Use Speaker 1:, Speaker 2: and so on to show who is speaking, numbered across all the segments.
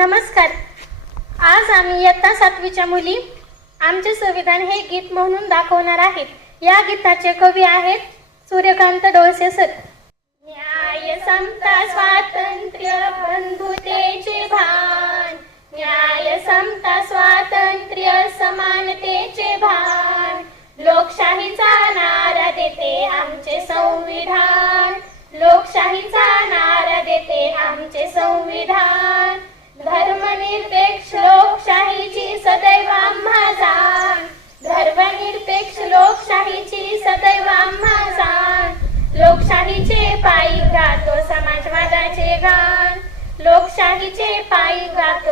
Speaker 1: नमस्कार. आज आम्ही इयत्ता सातवीच्या मुली आमचे संविधान हे गीत म्हणून दाखवणार आहेत. या गीताचे कवी आहेत सूर्यकांत डोळसे सर. न्याय समता स्वातंत्र्य बंधुतेचे भान. न्याय समता स्वातंत्र्य समानतेचे भान. लोकशाहीचा नारा देते आमचे संविधान. लोकशाहीचा नारा देते आमचे संविधान. धर्मनिरपेक्ष लोकशाहीची सदैव आम्हा जाण धर्मनिरपेक्ष लोकशाहीची सदैव आम्हा जाण लोकशाहीचे पायी गातो समाजवादाचे गान लोकशाहीचे पायी गातो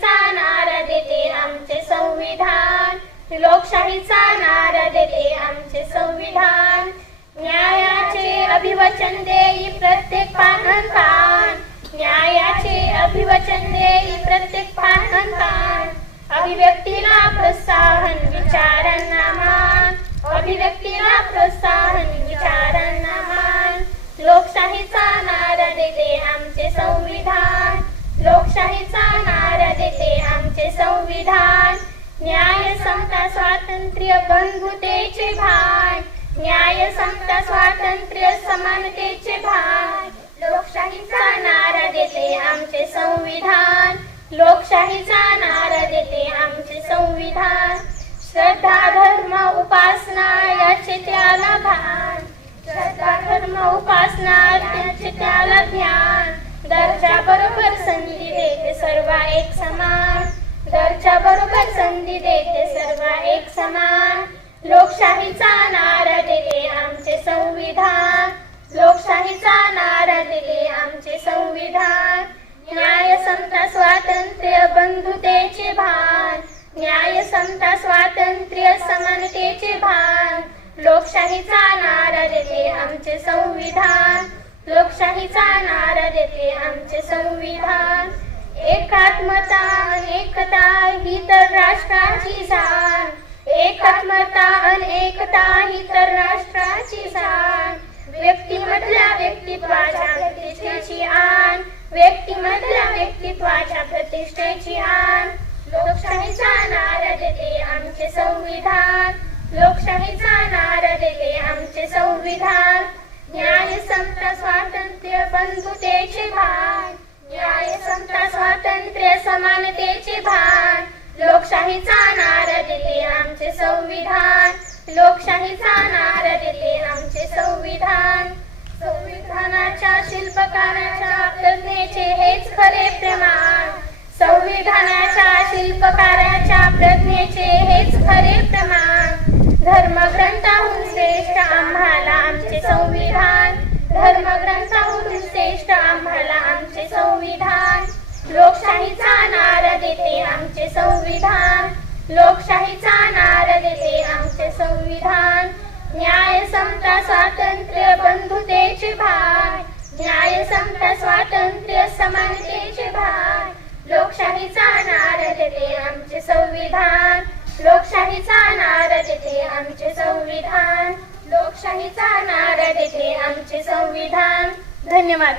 Speaker 1: लोकशाहीचा नारा देते आमचे संविधान. लोकशाहीचा नारा देते आमचे संविधान. न्यायाचे अभिवचन देई प्रत्येक पान पान न्यायाचे अभिवचन देई प्रत्येक पान पान अभिव्यक्तीला प्रोत्साहन विचारांना मान. अभिव्यक्ती संविधान न्याय समता स्वातंत्र्य बंधुतेचे भान. न्याय समता स्वातंत्र्य समानतेचे भान. लोकशाहीचा नारा देते आमचे संविधान. लोकशाहीचा नारा देते आमचे संविधान. श्रद्धा धर्म उपासना याचे त्याला भान. श्रद्धा धर्म उपासना संधी देते सर्व एक समान. लोकशाहीचा नारा दिले आमचे संविधान. लोकशाहीचा नारा दिले आमचे संविधान. न्याय समता स्वातंत्र्य बंधुतेचे भान. न्याय समता स्वातंत्र्य समानतेचे भान. लोकशाहीचा नारा देते आमचे संविधान. लोकशाहीचा नारा देते आमचे संविधान. एकात्मता अनेकता ही तर राष्ट्राची जाण एकात्मता अनेकता ही तर राष्ट्राची जाण व्यक्तिमधल्या व्यक्तित्वाच्या प्रतिष्ठेची आण व्यक्तिमधल्या व्यक्तित्वाच्या प्रतिष्ठेची आण लोकशाहीचा नारा देते आमचे संविधान. लोकशाहीचा नारा देते आमचे संविधान. न्याय समता स्वातंत्र्य बंधुतेचे भान. न्याय लोकशाहीचा नारा देते आमचे संविधान. संविधानाच्या शिल्पकाराच्या प्रज्ञेचे हेच खरे प्रमाण. संविधानाच्या शिल्पकाराच्या प्रज्ञेचे हेच खरे प्रमाण. धर्मग्रंथाहून श्रेष्ठ आम्हाला आमचे संविधान. धर्मग्रंथाहून श्रेष्ठ आम्हाला आमचे संविधान. लोकशाहीचा नारा देते आमचे संविधान. लोकशाहीचा नार देते आमचे संविधान. न्याय समता स्वातंत्र्य बंधुतेचे भान न्याय समता स्वातंत्र्य समानतेचे भान लोकशाहीचा नार देते आमचे संविधान. लोकशाहीचा नार देते आमचे संविधान. लोकशाहीचा नार देते आमचे संविधान. धन्यवाद.